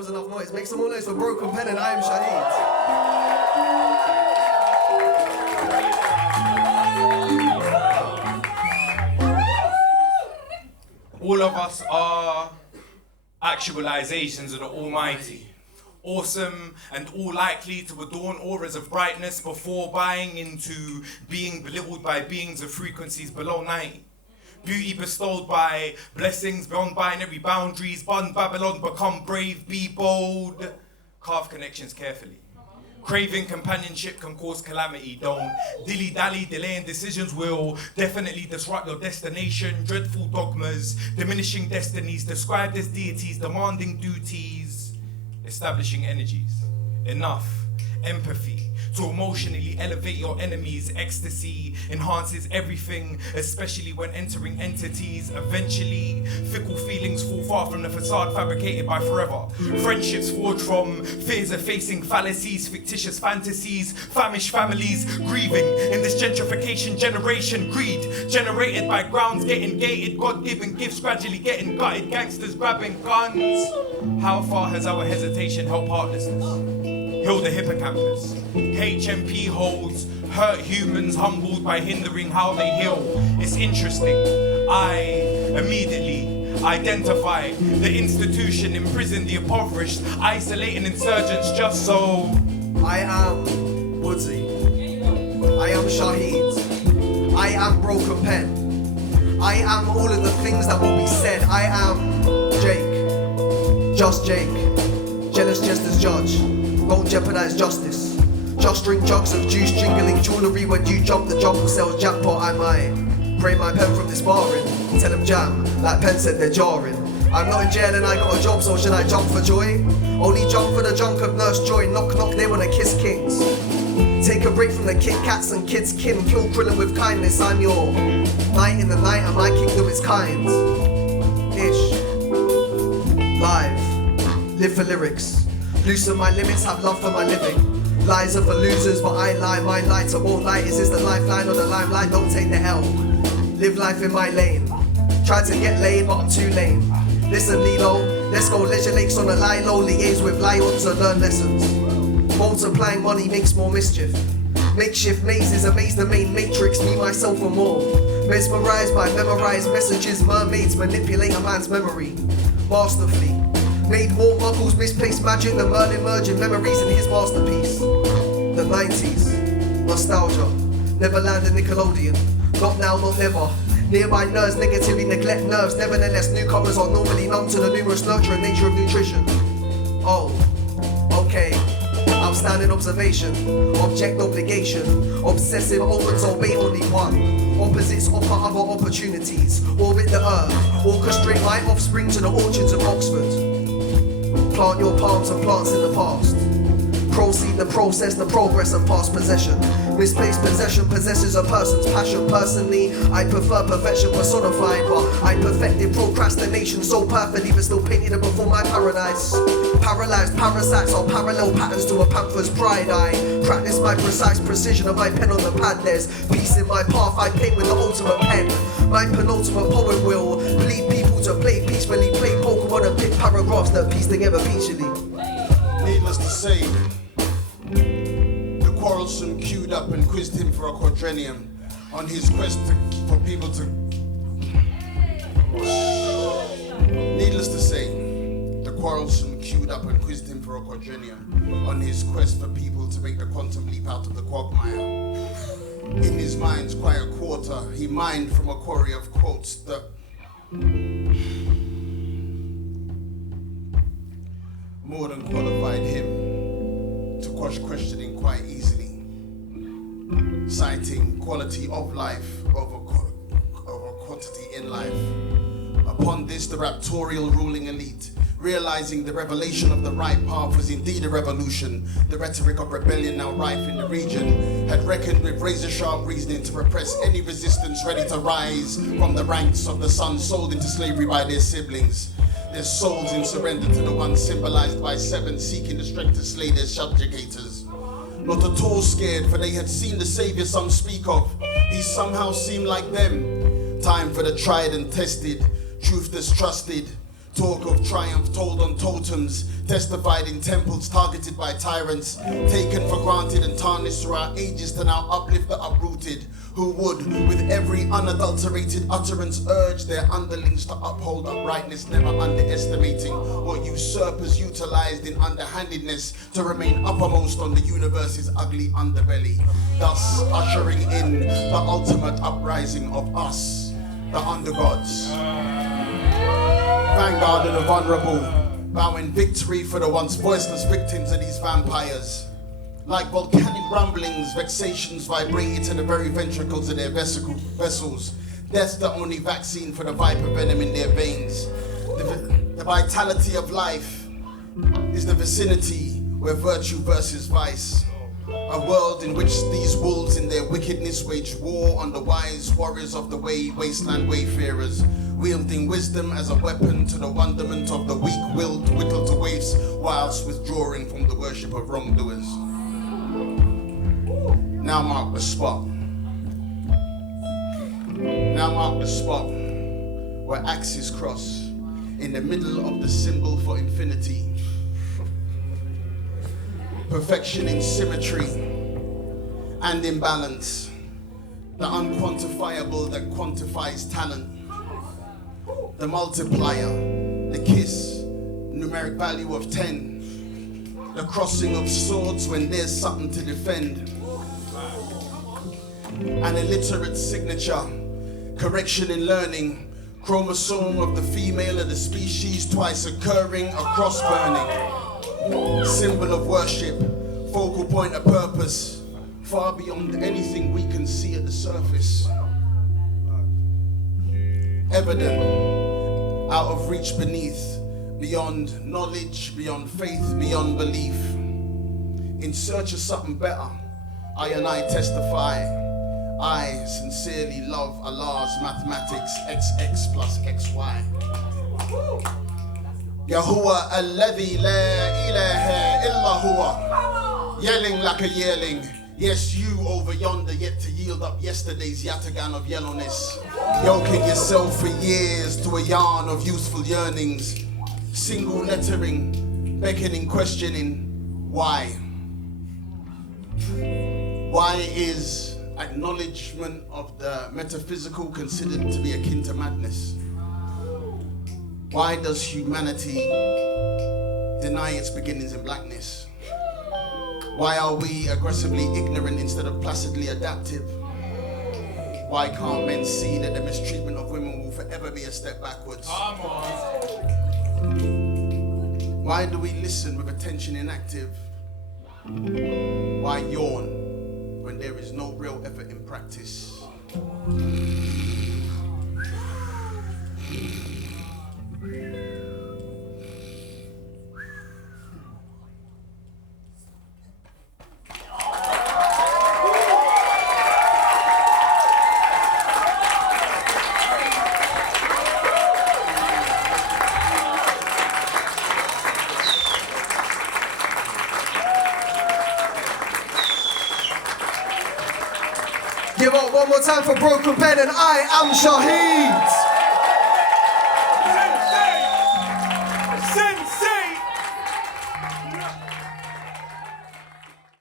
was enough noise. Make some more noise for Broken Pen and AM Shaheed. All of us are actualizations of the Almighty, awesome and all likely to adorn auras of brightness before buying into being belittled by beings of frequencies below 90. Beauty bestowed by blessings beyond binary boundaries, bun Babylon, become brave, be bold. Carve connections carefully. Craving companionship can cause calamity. Don't dilly-dally, delaying decisions will definitely disrupt your destination. Dreadful dogmas, diminishing destinies, described as deities, demanding duties, establishing energies. Enough. Empathy. To emotionally elevate your enemies. Ecstasy enhances everything, especially when entering entities. Eventually, fickle feelings fall far from the facade fabricated by forever. Friendships forged from fears of facing fallacies, fictitious fantasies, famished families, grieving in this gentrification generation. Greed generated by grounds getting gated, God-given gifts gradually getting gutted, gangsters grabbing guns. How far has our hesitation helped heartlessness? Heal the hippocampus. HMP holds hurt humans humbled by hindering how they heal. It's interesting. I immediately identify the institution, imprison the impoverished, isolating insurgents just so. I am Woodzy. I am Shaheed. I am Broken Pen. I am all of the things that will be said. I am Jake. Just Jake. Jealous just as judge. Don't jeopardize justice. Just drink jugs of juice, jingling jewellery when you jump the jungle cells jackpot. I might pray my pen from this barring. Tell them jam, like Penn said they're jarring. I'm not in jail and I got a job, so should I jump for joy? Only jump for the junk of Nurse Joy. Knock knock, they wanna kiss kings. Take a break from the Kit Kats and kids kin. Kill Krillin with kindness. I'm your knight in the night and my kingdom is kind. Ish. Live. Live for lyrics. Loosen my limits, have love for my living. Lies are for losers, but I lie. My light to all light. Is this the lifeline or the limelight? Don't take the L. Live life in my lane. Try to get laid, but I'm too lame. Listen, Lilo, let's go leisure lakes on the Lilo. Liaise with lions and learn lessons. Multiplying money makes more mischief. Makeshift mazes amaze the main matrix. Me, myself, and more. Mesmerized by memorized messages. Mermaids manipulate a man's memory. Masterfully. Made more muggles, misplaced magic than Merlin merging memories in his masterpiece. The 90s, nostalgia, Neverland and Nickelodeon. Not now, not never. Nearby nerves negatively neglect nerves. Nevertheless, newcomers are normally numb to the numerous nurture and nature of nutrition. Oh, okay. Outstanding observation, object obligation. Obsessive omens obey only one. Opposites offer other opportunities. Orbit the earth, orchestrate my offspring to the orchards of Oxford. Plant your palms and plants in the past. Proceed the process, the progress of past possession. Misplaced possession possesses a person's passion. Personally, I prefer perfection personified, but I perfected procrastination so perfectly but still painted it before my paradise. Paralyzed parasites are parallel patterns to a panther's pride. I practice my precise precision of my pen on the pad. There's peace in my path, I paint with the ultimate pen. My penultimate poet will lead people to play peacefully, play Pokemon and pick paragraphs that piece together peacefully. Needless to say, the quarrelsome queued up and quizzed him for a quadrennium on his quest for people to... Needless to say, the quarrelsome queued up and quizzed him for a quadrennium on his quest for people to make the quantum leap out of the quagmire. In his mind's quiet quarter, he mined from a quarry of quotes that more than qualified him to quash questioning quite easily, citing quality of life over quantity in life. Upon this, the raptorial ruling elite, realizing the revelation of the right path was indeed a revolution, the rhetoric of rebellion now rife in the region, had reckoned with razor-sharp reasoning to repress any resistance ready to rise from the ranks of the sons sold into slavery by their siblings. Their souls in surrender to the one symbolized by seven, seeking the strength to slay their subjugators. Not at all scared, for they had seen the savior some speak of. He somehow seemed like them. Time for the tried and tested, truth distrusted, Talk of triumph told on totems, testified in temples targeted by tyrants, taken for granted and tarnished throughout ages to now uplift the uprooted, who would, with every unadulterated utterance, urge their underlings to uphold uprightness, never underestimating what usurpers utilized in underhandedness to remain uppermost on the universe's ugly underbelly, thus ushering in the ultimate uprising of us, the undergods. Vanguard of the vulnerable, vowing victory for the once voiceless victims of these vampires. Like volcanic rumblings, vexations vibrated to the very ventricles of their vessels. That's the only vaccine for the viper venom in their veins. The vitality of life is the vicinity where virtue versus vice. A world in which these wolves in their wickedness wage war on the wise warriors of the wasteland wayfarers, wielding wisdom as a weapon to the wonderment of the weak-willed whittled to waifs, whilst withdrawing from the worship of wrongdoers. Now mark the spot. Now mark the spot where axes cross in the middle of the symbol for infinity. Perfection in symmetry and imbalance. The unquantifiable that quantifies talent. The multiplier, the kiss, numeric value of 10. The crossing of swords when there's something to defend. An illiterate signature, correction in learning, chromosome of the female of the species twice occurring, a cross burning, symbol of worship, focal point of purpose, far beyond anything we can see at the surface. Evident, out of reach beneath, beyond knowledge, beyond faith, beyond belief. In search of something better, I and I testify. I sincerely love Allah's mathematics, XX plus XY. Yahuwah alladhi la ilaha illa huwa. Yelling like a yearling. Yes, you over yonder yet to yield up yesterday's yataghan of yellowness. Yoking yourself for years to a yarn of useful yearnings. Single lettering, beckoning, questioning, why? Why is acknowledgement of the metaphysical considered to be akin to madness? Why does humanity deny its beginnings in blackness? Why are we aggressively ignorant instead of placidly adaptive? Why can't men see that the mistreatment of women will forever be a step backwards? Why do we listen with attention inactive? Why yawn when there is no real effort in practice? Give up one more time for Broken Pen and I Am Shaheed.